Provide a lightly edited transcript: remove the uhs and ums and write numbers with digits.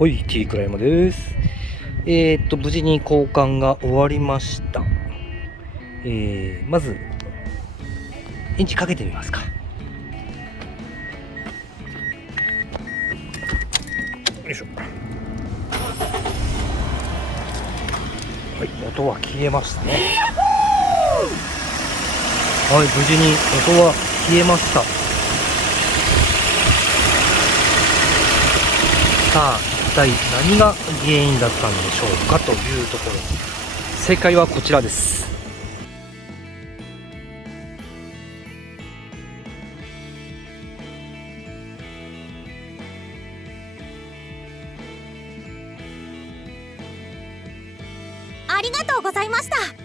はい、T クライマです。無事に交換が終わりました。まず、エンジンかけてみますか。よいしょ。はい、音は消えましたね。はい、無事に音は消えました。さあ、一体何が原因だったんでしょうかというところ。正解はこちらです。ありがとうございました。